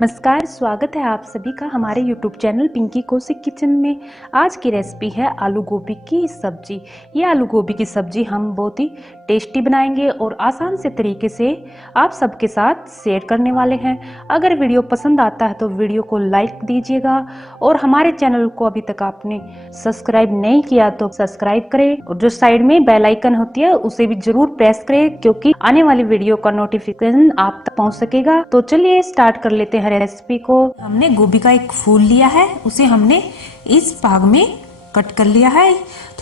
नमस्कार, स्वागत है आप सभी का हमारे YouTube channel Pinky Kaushik kitchen में। आज की रेसिपी है आलू गोभी की सब्जी। ये आलू गोभी की सब्जी हम बहुत ही टेस्टी बनाएंगे और आसान से तरीके से आप सबके साथ शेयर करने वाले हैं। अगर वीडियो पसंद आता है तो वीडियो को लाइक दीजिएगा और हमारे चैनल को अभी तक आपने सब्सक्राइब नहीं किया तो सब्सक्राइब करें और जो साइड में बेल आइकन होती है उसे भी जरूर प्रेस करें, क्योंकि आने वाली वीडियो का नोटिफिकेशन आप तक पहुंच सकेगा। तो चलिए स्टार्ट कर लेते हैं रेसिपी को। हमने गोभी का एक फूल लिया है, उसे हमने इस भाग में कट कर लिया है।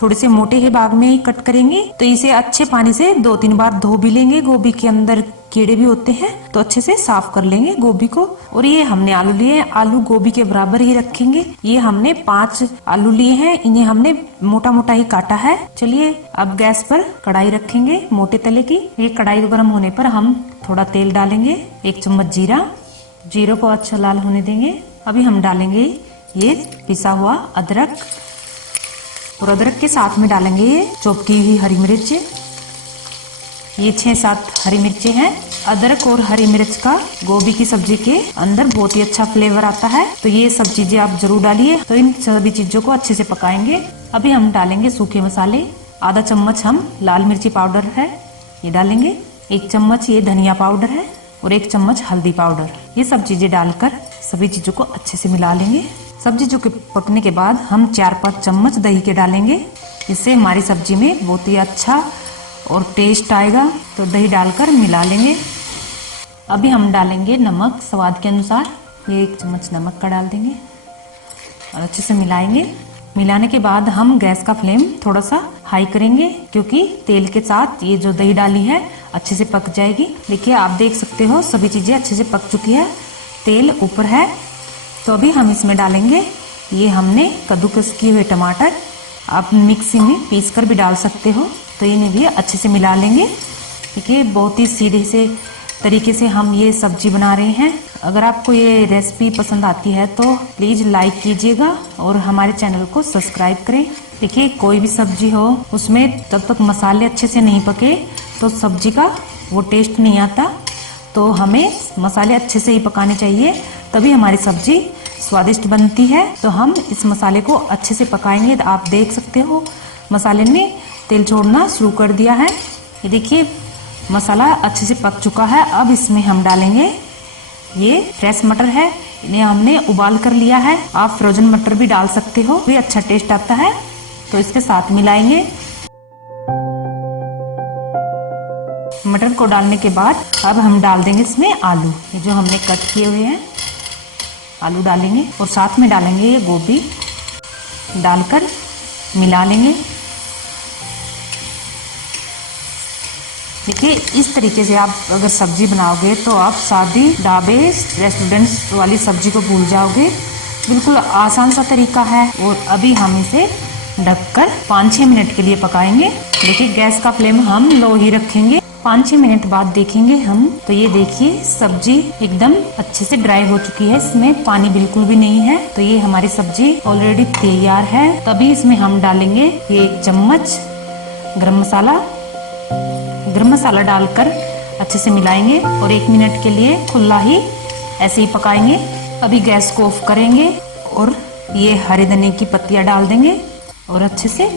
थोड़े से मोटे ही भाग में ही कट करेंगे। तो इसे अच्छे पानी से 2-3 बार धो भी लेंगे। गोभी के अंदर कीड़े भी होते हैं तो अच्छे से साफ कर लेंगे गोभी को। और ये हमने आलू लिए, आलू गोभी के बराबर ही रखेंगे। ये हमने 5 आलू लिए हैं, इन्हें हमने मोटा मोटा ही काटा है। चलिए अब गैस पर कढ़ाई रखेंगे मोटे तले की। ये कढ़ाई गर्म होने पर हम थोड़ा तेल डालेंगे, 1 चम्मच जीरा को अच्छा लाल होने देंगे। अभी हम डालेंगे ये पिसा हुआ अदरक और अदरक के साथ में डालेंगे ये चॉप की हुई हरी मिर्च। ये 6-7 हरी मिर्चें हैं। अदरक और हरी मिर्च का गोभी की सब्जी के अंदर बहुत ही अच्छा फ्लेवर आता है, तो ये सब चीजें आप जरूर डालिए। तो इन सभी चीजों को अच्छे से पकाएंगे। अभी हम डालेंगे सूखे मसाले। आधा चम्मच हम लाल मिर्ची पाउडर है ये डालेंगे, 1 चम्मच ये धनिया पाउडर है और 1 चम्मच हल्दी पाउडर। ये सब चीजें डालकर सभी चीजों को अच्छे से मिला लेंगे। सब चीजों के पकने के बाद हम 4-5 चम्मच दही के डालेंगे। इससे हमारी सब्जी में बहुत ही अच्छा और टेस्ट आएगा। तो दही डालकर मिला लेंगे। अभी हम डालेंगे नमक स्वाद के अनुसार। ये 1 चम्मच नमक का डाल देंगे और अच्छे से मिलाएंगे। मिलाने के बाद हम गैस का फ्लेम थोड़ा सा हाई करेंगे, क्योंकि तेल के साथ ये जो दही डाली है अच्छे से पक जाएगी। देखिए आप देख सकते हो सभी चीजें अच्छे से पक चुकी है, तेल ऊपर है। तो अभी हम इसमें डालेंगे ये हमने कद्दूकस किए हुए टमाटर। आप मिक्सी में पीस कर भी डाल सकते हो। तो इन्हें भी अच्छे से मिला लेंगे। देखिए बहुत ही सीधे से तरीके से हम ये सब्जी बना रहे हैं। अगर आपको ये रेसिपी पसंद आती है तो प्लीज लाइक कीजिएगा और हमारे चैनल को सब्सक्राइब करें। देखिए कोई भी सब्जी हो उसमें जब तक मसाले अच्छे से नहीं पके तो सब्जी का वो टेस्ट नहीं आता। तो हमें मसाले अच्छे से ही पकाने चाहिए, तभी हमारी सब्जी स्वादिष्ट बनती है। तो हम इस मसाले को अच्छे से पकाएंगे। तो आप देख सकते हो मसाले ने तेल छोड़ना शुरू कर दिया है। ये देखिए मसाला अच्छे से पक चुका है। अब इसमें हम डालेंगे ये फ्रेश मटर है, इन्हें हमने उबाल कर लिया है। आप फ्रोजन मटर भी डाल सकते हो, भी अच्छा टेस्ट आता है। तो इसके साथ मिलाएंगे। मटर को डालने के बाद अब हम डाल देंगे इसमें आलू, ये जो हमने कट किए हुए हैं आलू डालेंगे और साथ में डालेंगे ये गोभी डालकर मिला लेंगे। देखिए इस तरीके से आप अगर सब्जी बनाओगे तो आप शादी ढाबे रेस्टोरेंट्स वाली सब्जी को भूल जाओगे। बिल्कुल आसान सा तरीका है। और अभी हम इसे ढककर 5-6 मिनट के लिए पकाएंगे। देखिए गैस का फ्लेम हम लो ही रखेंगे। 5-6 मिनट बाद देखेंगे हम। तो ये देखिए सब्जी एकदम अच्छे से ड्राई हो चुकी है, इसमें पानी बिल्कुल भी नहीं है। तो ये हमारी सब्जी ऑलरेडी तैयार है। तभी इसमें हम डालेंगे ये 1 चम्मच गरम मसाला डालकर अच्छे से मिलाएंगे और 1 मिनट के लिए खुला ही ऐसे ही पकाएंगे। अभी गैस को ऑफ करेंगे और ये हरे धनिया की पत्तियां डाल देंगे और अच्छे से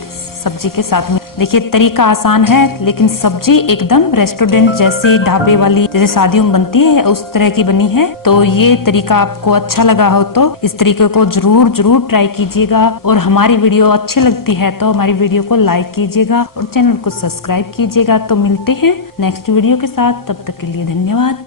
सब्जी के साथ में। देखिए तरीका आसान है, लेकिन सब्जी एकदम रेस्टोरेंट जैसी ढाबे वाली जैसे शादियों में बनती है उस तरह की बनी है। तो ये तरीका आपको अच्छा लगा हो तो इस तरीके को जरूर ट्राई कीजिएगा। और हमारी वीडियो अच्छी लगती है तो हमारी वीडियो को लाइक कीजिएगा और चैनल को सब्सक्राइब कीजिएगा। तो मिलते हैं नेक्स्ट वीडियो के साथ, तब तक के लिए धन्यवाद।